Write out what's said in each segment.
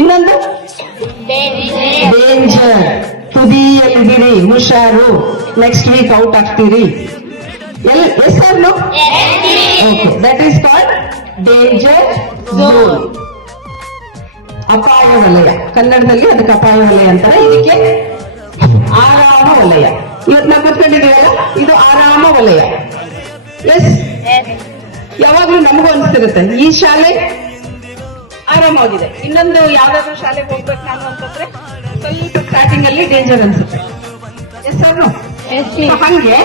ಇನ್ನೊಂದು ಡೇಂಜರ್. ತುದಿಯಲ್ಲಿದ್ದೀರಿ, ಹುಷಾರು, ನೆಕ್ಸ್ಟ್ ವೀಕ್ ಔಟ್ ಆಗ್ತೀರಿ. Yes or no? Okay, that is called danger zone. ಅಪಾಯ ವಲಯ, ಕನ್ನಡದಲ್ಲಿ ಅದಕ್ಕೆ ಅಪಾಯ ವಲಯ ಅಂತಾರೆ. ಇದಕ್ಕೆ ಆರಾಮ ವಲಯ. ಇವತ್ತು ನಾವು ಕೂತ್ಕೊಂಡಿದ್ದೀವಲ್ಲ, ಇದು ಆರಾಮ ವಲಯ. ಎಸ್, ಯಾವಾಗ್ಲೂ ನಮಗೂ ಅನಿಸ್ತಿರುತ್ತೆ ಈ ಶಾಲೆ ಆರಾಮವಾಗಿದೆ. ಇನ್ನೊಂದು ಯಾವ್ದಾದ್ರು ಶಾಲೆಗೆ ಹೋಗ್ಬೇಕು ನಾನು ಅಂತಂದ್ರೆ ಸ್ವಲ್ಪ ಸ್ಟಾರ್ಟಿಂಗ್ ಅಲ್ಲಿ ಡೇಂಜರ್ ಅನ್ಸುತ್ತೆ. Yes or no? ಹಂಗೆ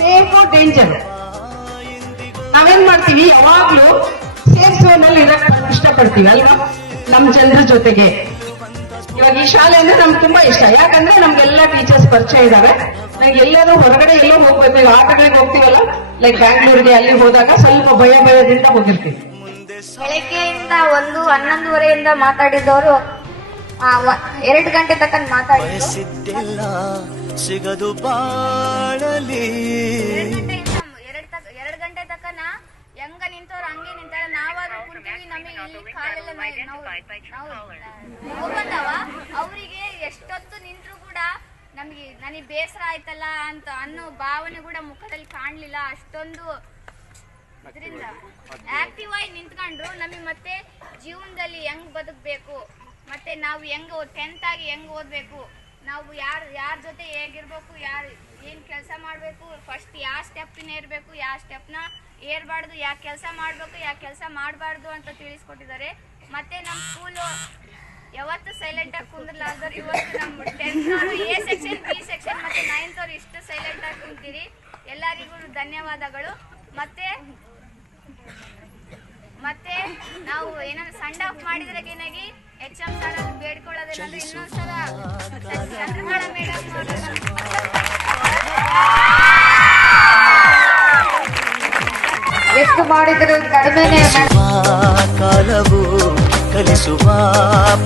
ಸೇಫ್ ಡೇಂಜರ್. ನಾವೇನ್ ಮಾಡ್ತೀವಿ, ಯಾವಾಗ್ಲೂ ಸೇಫ್ ಝೋನ್ ಅಲ್ಲಿ ಇರಕ್ ಇಷ್ಟಪಡ್ತೀವಿ ಅಲ್ವಾ, ನಮ್ ಜನರ ಜೊತೆಗೆ. ಇವಾಗ ಈ ಶಾಲೆ ಅಂದ್ರೆ ನಮ್ಗೆ ತುಂಬಾ ಇಷ್ಟ, ಯಾಕಂದ್ರೆ ನಮ್ಗೆಲ್ಲ ಟೀಚರ್ಸ್ ಪರಿಚಯ ಇದಾವೆ. ನಂಗೆ ಎಲ್ಲರೂ ಹೊರಗಡೆ ಎಲ್ಲೋ ಹೋಗ್ಬೇಕು, ಈಗ ಆಟಗಳಿಗೆ ಹೋಗ್ತೀವಲ್ಲ, ಲೈಕ್ ಬ್ಯಾಂಗ್ಳೂರ್ಗೆ ಅಲ್ಲಿ ಹೋದಾಗ ಸ್ವಲ್ಪ ಭಯದಿಂದ ಹೋಗಿರ್ತೀವಿ. ಬೆಳಗ್ಗೆಯಿಂದ 11:30 ಮಾತಾಡಿದವರು 2 ಗಂಟೆ ತನಕ ಮಾತಾಡಿದ್ರು. ಸಿಗದು ಬಾಳಲಿ 2 ಗಂಟೆ ತನಕ ಹೆಂಗ ನಿಂತವ್ರು ಹಂಗೆ ನಿಂತಾರ. ನಾವಾದ್ರೂ ಕುಂತೀವಿ, ನಮಗೆ ಇಲ್ಲಿ ಕಾಲೆಲ್ಲ ನೋವು ಬಂದವ. ಅವರಿಗೆ ಎಷ್ಟೊತ್ತು ನಿಂತ್ರು ಕೂಡ ನನಗೆ ಬೇಸರ ಆಯ್ತಲ್ಲ ಅಂತ ಅನ್ನೋ ಭಾವನೆ ಕೂಡ ಮುಖದಲ್ಲಿ ಕಾಣ್ಲಿಲ್ಲ. ಅಷ್ಟೊಂದು ಇದರಿಂದ ಆಕ್ಟಿವ್ ಆಗಿ ನಿಂತ್ಕೊಂಡ್ರು. ನಮಗೆ ಮತ್ತೆ ಜೀವನದಲ್ಲಿ ಹೆಂಗ್ ಬದುಕಬೇಕು, ಮತ್ತೆ ನಾವು ಹೆಂಗ್ 10th ಆಗಿ ಹೆಂಗ್ ಓದ್ಬೇಕು, ನಾವು ಯಾರ ಜೊತೆ ಹೇಗಿರ್ಬೇಕು, ಏನ್ ಕೆಲಸ ಮಾಡ್ಬೇಕು, ಫಸ್ಟ್ ಯಾವ ಸ್ಟೆಪ್ನ ಏರ್ಬೇಕು, ಯಾವ ಸ್ಟೆಪ್ನ ಏರ್ಬಾರ್ದು, ಯಾವ ಕೆಲಸ ಮಾಡ್ಬೇಕು, ಯಾವ ಕೆಲಸ ಮಾಡಬಾರ್ದು ಅಂತ ತಿಳಿಸ್ಕೊಟ್ಟಿದ್ದಾರೆ. ಮತ್ತೆ ನಮ್ಮ ಸ್ಕೂಲು ಯಾವತ್ತು ಸೈಲೆಂಟ್ ಆಗಿ ಕುಂದ್ರಲಾರ್ದವ್ರು ಇವತ್ತು ನಮ್ಮ 10th ಅವರು A ಸೆಕ್ಷನ್, B ಸೆಕ್ಷನ್ ಮತ್ತೆ 9th ಅವರು ಇಷ್ಟು ಸೈಲೆಂಟ್ ಆಗಿ ಕುಂತೀರಿ. ಎಲ್ಲರಿಗೂ ಧನ್ಯವಾದಗಳು. ಮತ್ತೆ ನಾವು ಏನಾದ್ರು ಸಣ್ಣ ಆಫ್ ಮಾಡಿದ್ರೆ ಏನಾಗಿ HM ಸರ್ ಅಲ್ಲಿ ಬೇಡ್ಕೊಳ್ಳೋದೇನಾದ್ರೆ ಇನ್ನೊಂದ್ಸಲ ಚಂದ್ರಮಾಳ ಮೇಡಮ್ ಎಷ್ಟು ಮಾಡಿದ್ರು ಕಡಿಮೆನೆ. ಕಾಲವು ಕಲಿಸುವ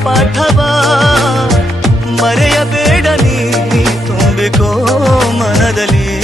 ಪಾಠವ ಮರೆಯಬೇಡ ನೀ ತುಂಬಿಕೋ ಮನದಲ್ಲಿ.